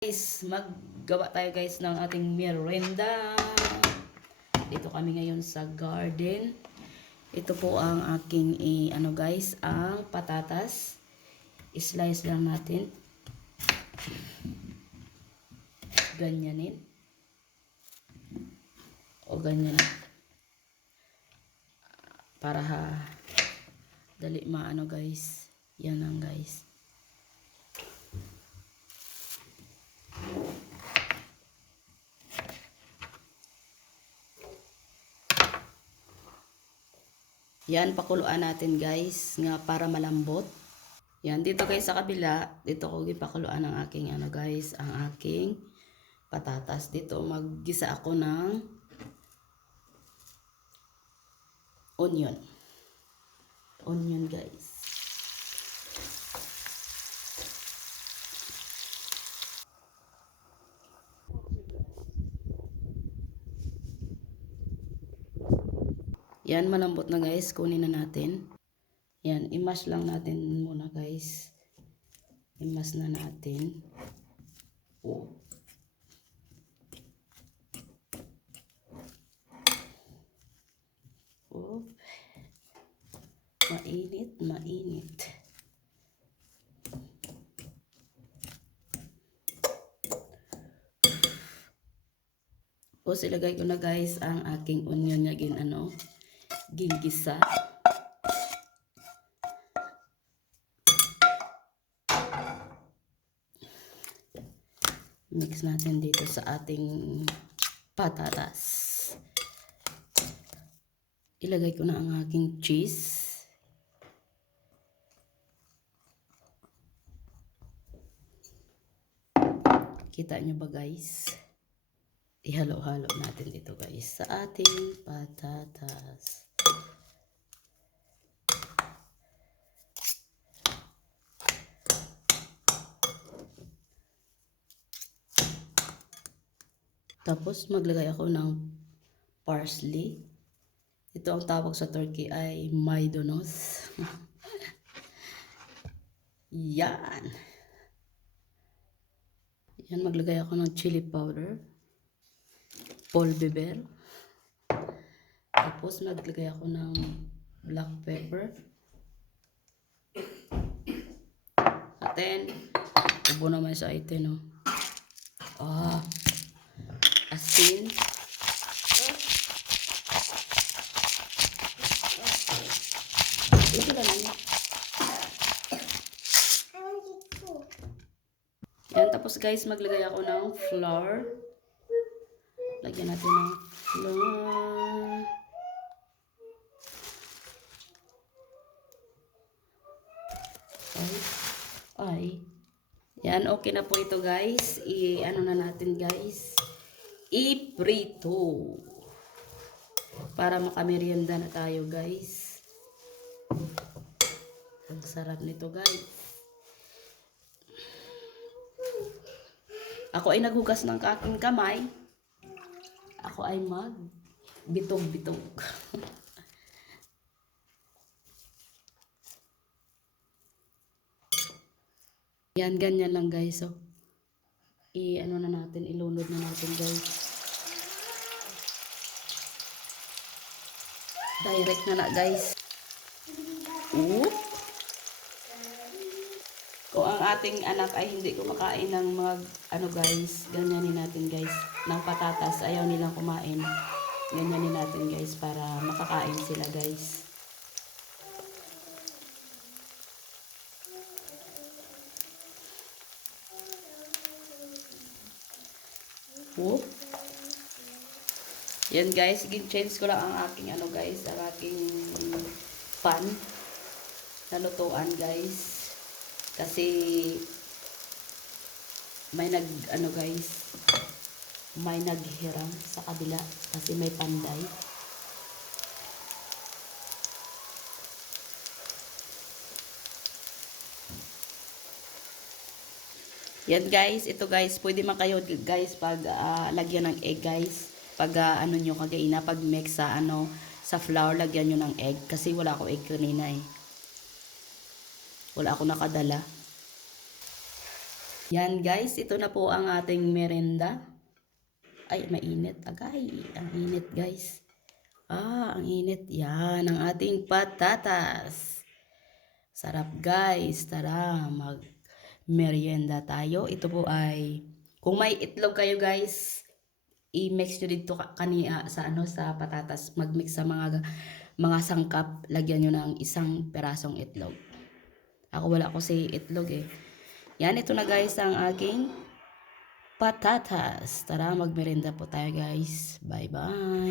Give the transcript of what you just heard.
Guys, maggawa tayo guys ng ating merienda. Dito kami ngayon sa garden. Ito po ang aking eh, ano guys, ang patatas. Slice lang natin. Ganyanin. O ganyan. Para ha, dali maano guys. Yan lang guys. Yan, pakuluan natin guys, nga para malambot. Yan, dito guys sa kabila, dito ko gipakuluan ang aking ano guys, ang aking patatas. Dito maggisa ako ng onion. Onion guys. Yan, malambot na guys. Kunin na natin. Yan, imash lang natin muna guys. Imas na natin. Oh. Oh. Mainit, mainit. Tapos ilagay ko na guys ang aking onion na gin ano, gingisa. Mix natin dito sa ating patatas. Ilagay ko na ang aking cheese. Kita nyo ba guys? Ihalo-halo natin ito guys sa ating patatas. Tapos maglagay ako ng parsley. Ito ang tawag sa Turkey ay maydanoz. Yan. Yan, maglagay ako ng chili powder. Paul Beber. Tapos maglagay ako ng black pepper. Aten. Ubo naman sa itin, no? Ah. Asin. Yan. Tapos guys, maglagay ako ng flour. Lagyan natin ng flour. Ay. Ay. Yan, okay na po ito guys. I, ano na natin guys. I-prito. Para makamerienda na tayo guys. Ang sarap nito guys. Ako ay naghugas ng aking kamay. Ako ay mag bitog-bitog. Yan, ganyan lang guys. So, i ano na natin, ilunod na natin guys. Direct na na guys. Oop. Kung ang ating anak ay hindi kumakain ng mga ano guys, ganyanin natin guys, ng patatas, ayaw nilang kumain. Ganyanin natin guys para makakain sila guys. Whoop. Yan guys, gin-change ko lang ang aking ano guys, ang aking pan na lutuan guys. Kasi may nag ano guys, may naghiram sa kabila kasi may panday. Yan guys, ito guys, pwede man kayo guys pag ah, lagyan ng egg guys. Pag ah, ano nyo kagaina, pag mix sa ano, sa flour, lagyan nyo ng egg. Kasi wala ako egg kanina eh. Wala ako nakadala. Yan guys, ito na po ang ating merenda. Ay, mainit. Agay, ang init guys. Ah, ang init. Yan, ang ating patatas. Sarap guys. Tara, mag merienda tayo. Ito po ay, kung may itlog kayo guys, i-mix nyo dito ka- kaniya sa ano sa patatas. Mag-mix sa mga mga sangkap. Lagyan nyo ng isang perasong itlog. Ako wala ko si itlog eh. Yan, ito na guys ang aking patatas. Tara, magmerenda po tayo guys. Bye-bye.